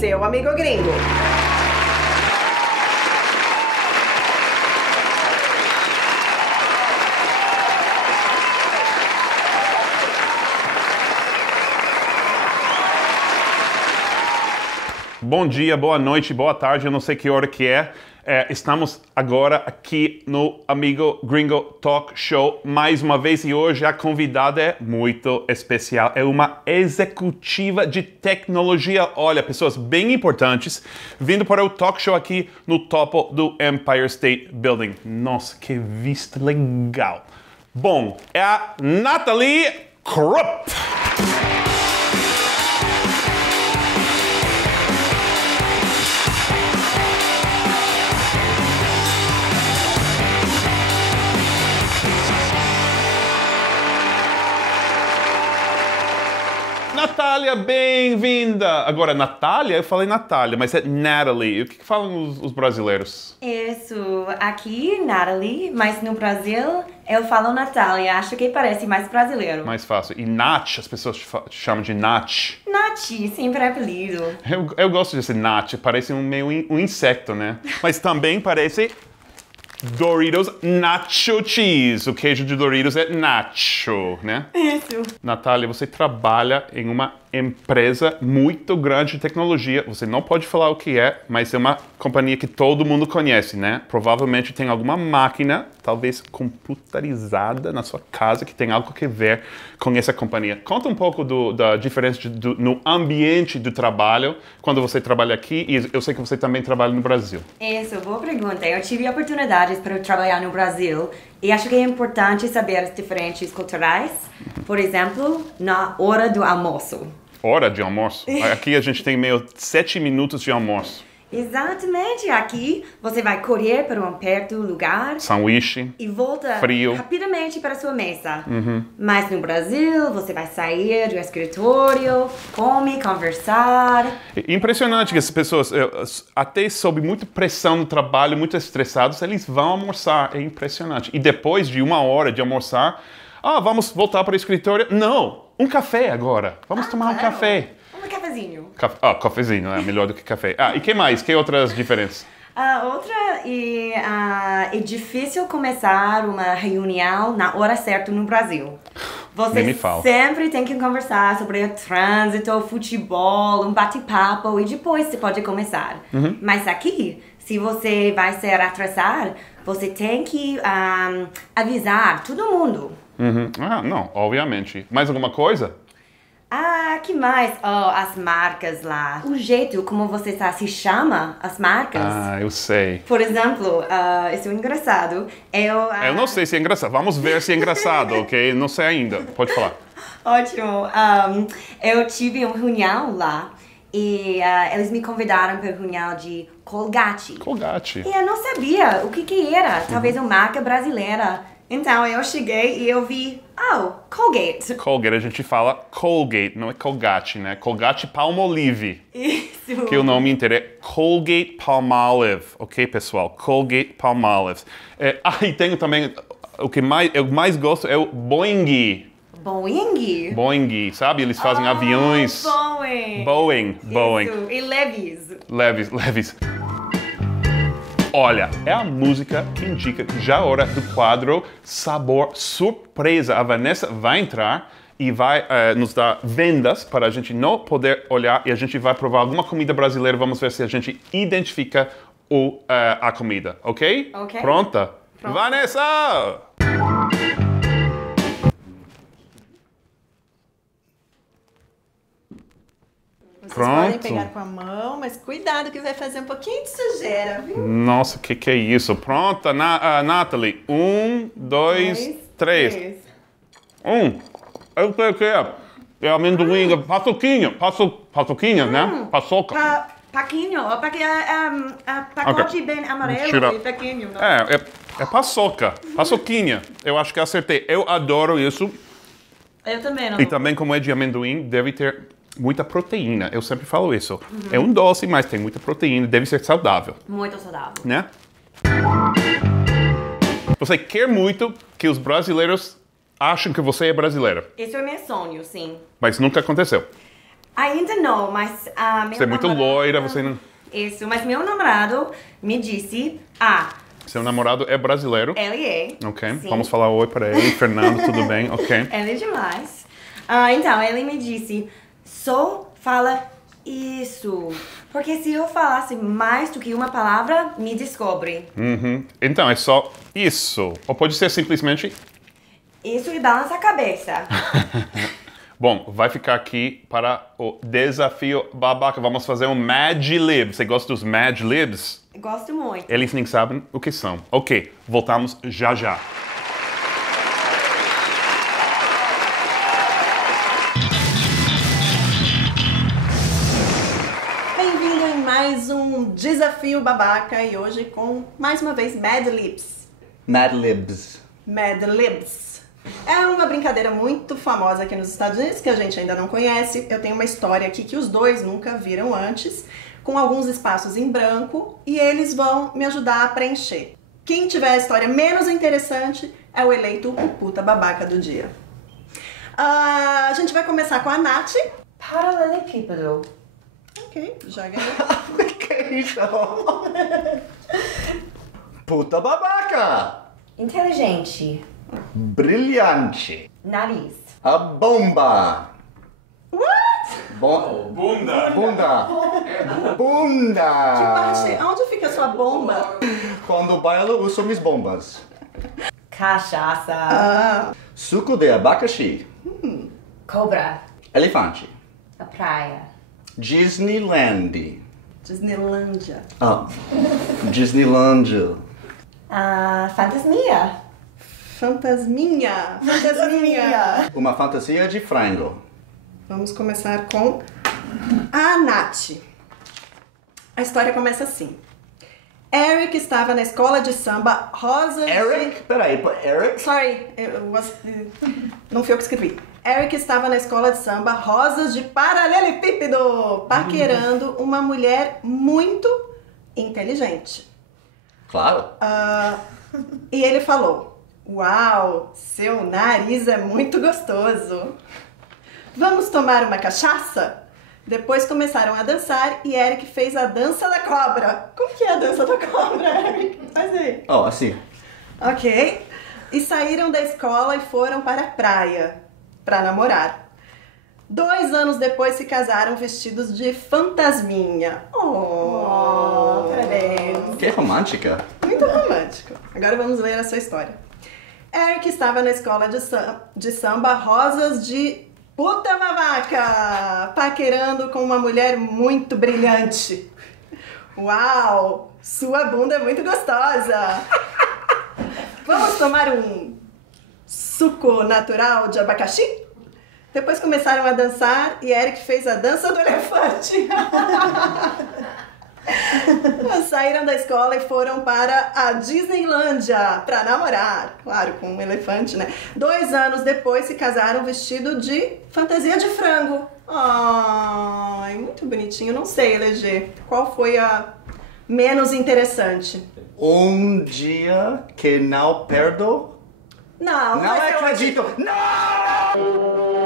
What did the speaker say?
seu amigo gringo. Bom dia, boa noite, boa tarde, eu não sei que hora que é. Estamos agora aqui no Amigo Gringo Talk Show mais uma vez e hoje a convidada é muito especial. É uma executiva de tecnologia, olha, pessoas bem importantes, vindo para o talk show aqui no topo do Empire State Building. Nossa, que vista legal. Bom, é a Natalie Krupp. Natália, bem-vinda! Agora, Natália, eu falei Natália, mas é Natalie. O que falam os brasileiros? Isso, aqui Natalie, mas no Brasil eu falo Natália. Acho que parece mais brasileiro. Mais fácil. E Nath, as pessoas chamam de Nath. Nath, sempre é apelido. Eu gosto desse Nath, parece meio um inseto, né? Mas também parece Doritos Nacho Cheese. O queijo de Doritos é Nacho, né? Isso. Natália, você trabalha em uma empresa muito grande de tecnologia. Você não pode falar o que é, mas é uma companhia que todo mundo conhece, né? Provavelmente tem alguma máquina, talvez computarizada na sua casa, que tem algo a ver com essa companhia. Conta um pouco da diferença no ambiente do trabalho quando você trabalha aqui, e eu sei que você também trabalha no Brasil. Isso, boa pergunta. Eu tive oportunidades para trabalhar no Brasil e acho que é importante saber as diferenças culturais. Por exemplo, na hora do almoço. Hora de almoço? Aqui a gente tem meio 7 minutos de almoço. Exatamente, aqui você vai correr para um perto lugar sanduíche e volta frio rapidamente para sua mesa. Mas no Brasil você vai sair do escritório, come, conversar. Impressionante que as pessoas, até sob muita pressão no trabalho, muito estressados, eles vão almoçar. É impressionante. E depois de 1 hora de almoçar, vamos voltar para o escritório? Não, um café agora. Vamos tomar um café. Um cafezinho. Cafezinho, é melhor do que café. E que mais? Que outras diferenças? É difícil começar uma reunião na hora certa no Brasil. Você sempre tem que conversar sobre o trânsito, o futebol, um bate-papo e depois você pode começar. Mas aqui, se você vai se atrasar, você tem que avisar todo mundo. Não, obviamente. Mais alguma coisa? Que mais? As marcas lá. O jeito como você se chama, as marcas. Eu sei. Por exemplo, isso é engraçado. Eu não sei se é engraçado. Vamos ver se é engraçado, ok? Não sei ainda. Pode falar. Ótimo. Eu tive uma reunião lá e eles me convidaram para a reunião de Colgate. Colgate. E eu não sabia o que era. Talvez uma marca brasileira. Então eu cheguei e eu vi, Colgate. Colgate, a gente fala Colgate, não é Colgate, né? Colgate Palmolive. Isso. Que o nome inteiro é Colgate Palmolive, ok, pessoal? Colgate Palmolive. E tenho também, o que eu mais gosto é o Boeing. Boeing? Boeing, sabe? Eles fazem aviões. Boeing. Boeing. Isso. E Levi's. Levi's. Olha, é a música que indica que já é hora do quadro Sabor Surpresa. A Vanessa vai entrar e vai nos dar vendas para a gente não poder olhar e a gente vai provar alguma comida brasileira. Vamos ver se a gente identifica a comida, ok? Ok. Pronta? Vanessa! Vocês podem pegar com a mão, mas cuidado que vai fazer um pouquinho de sujeira, viu? Nossa, o que é isso? Pronta, Natalie? 1, 2, 3. Eu sei o que é. É amendoim, paçoquinha, né? Paçoca. Paquinho, pacote bem amarelo e pequeno. É paçoca, paçoquinha. Eu acho que acertei. Eu adoro isso. Eu também não. E também, como é de amendoim, deve ter muita proteína. Eu sempre falo isso. É um doce, mas tem muita proteína. Deve ser saudável. Muito saudável. Né? Você quer muito que os brasileiros achem que você é brasileira. Esse é o meu sonho, sim. Mas nunca aconteceu. Ainda não, mas meu Você é muito loira, você não... Isso, mas meu namorado me disse, Seu namorado é brasileiro? Ele é. Ok, sim. vamos falar oi para ele. Fernando, tudo bem? Ok. Ele é demais. Então, ele me disse, só fala isso. Porque se eu falasse mais do que uma palavra, me descobre. Então, é só isso. Ou pode ser simplesmente... Isso e balança a cabeça. Bom, vai ficar aqui para o desafio babaca. Vamos fazer um Mad Lib. Você gosta dos Mad Libs? Gosto muito. Eles nem sabem o que são. Ok, voltamos já já. Bem-vindo em mais um Desafio Babaca e hoje com, mais uma vez, Mad Libs. Mad Libs. Mad Libs. É uma brincadeira muito famosa aqui nos Estados Unidos que a gente ainda não conhece. Eu tenho uma história aqui que os dois nunca viram antes, com alguns espaços em branco, e eles vão me ajudar a preencher. Quem tiver a história menos interessante é o eleito o puta babaca do dia. A gente vai começar com a Nath. Paralelepípedo. Ok, já ganhou. Que isso? Puta babaca! Inteligente. Brilhante. Nariz. A bomba. What? Bunda! Bunda. Bunda. Parte, onde fica a sua bomba? Quando bailo, uso minhas bombas. Cachaça. Suco de abacaxi. Cobra. Elefante. A praia. Disneyland. Disneylândia. Disneylandia. Fantasmia. Fantasminha. Fantasminha. Uma fantasia de frango. Vamos começar com a Nath. A história começa assim. Eric estava na escola de samba Rosas Eric? Peraí, Eric? Sorry, não fui eu que escrevi. Eric estava na escola de samba Rosas de Paralelepípedo, paquerando uma mulher muito inteligente. Claro. E ele falou: uau, seu nariz é muito gostoso. Vamos tomar uma cachaça? Depois começaram a dançar e Eric fez a dança da cobra. Como que é a dança da cobra, Eric? Faz aí. Assim. Ok. E saíram da escola e foram para a praia para namorar. 2 anos depois se casaram vestidos de fantasminha. Oh, parabéns. Que romântica. Muito romântico. Agora vamos ler a sua história. Eric estava na escola de samba Rosas de Puta Babaca, paquerando com uma mulher muito brilhante. Uau, sua bunda é muito gostosa. Vamos tomar um suco natural de abacaxi? Depois começaram a dançar e Eric fez a dança do elefante. Saíram da escola e foram para a Disneylândia para namorar. Claro, com um elefante, né? 2 anos depois se casaram vestido de fantasia de frango. Ai, muito bonitinho. Não sei eleger qual foi a menos interessante. Um dia que não perdo. Não Não acredito. Não!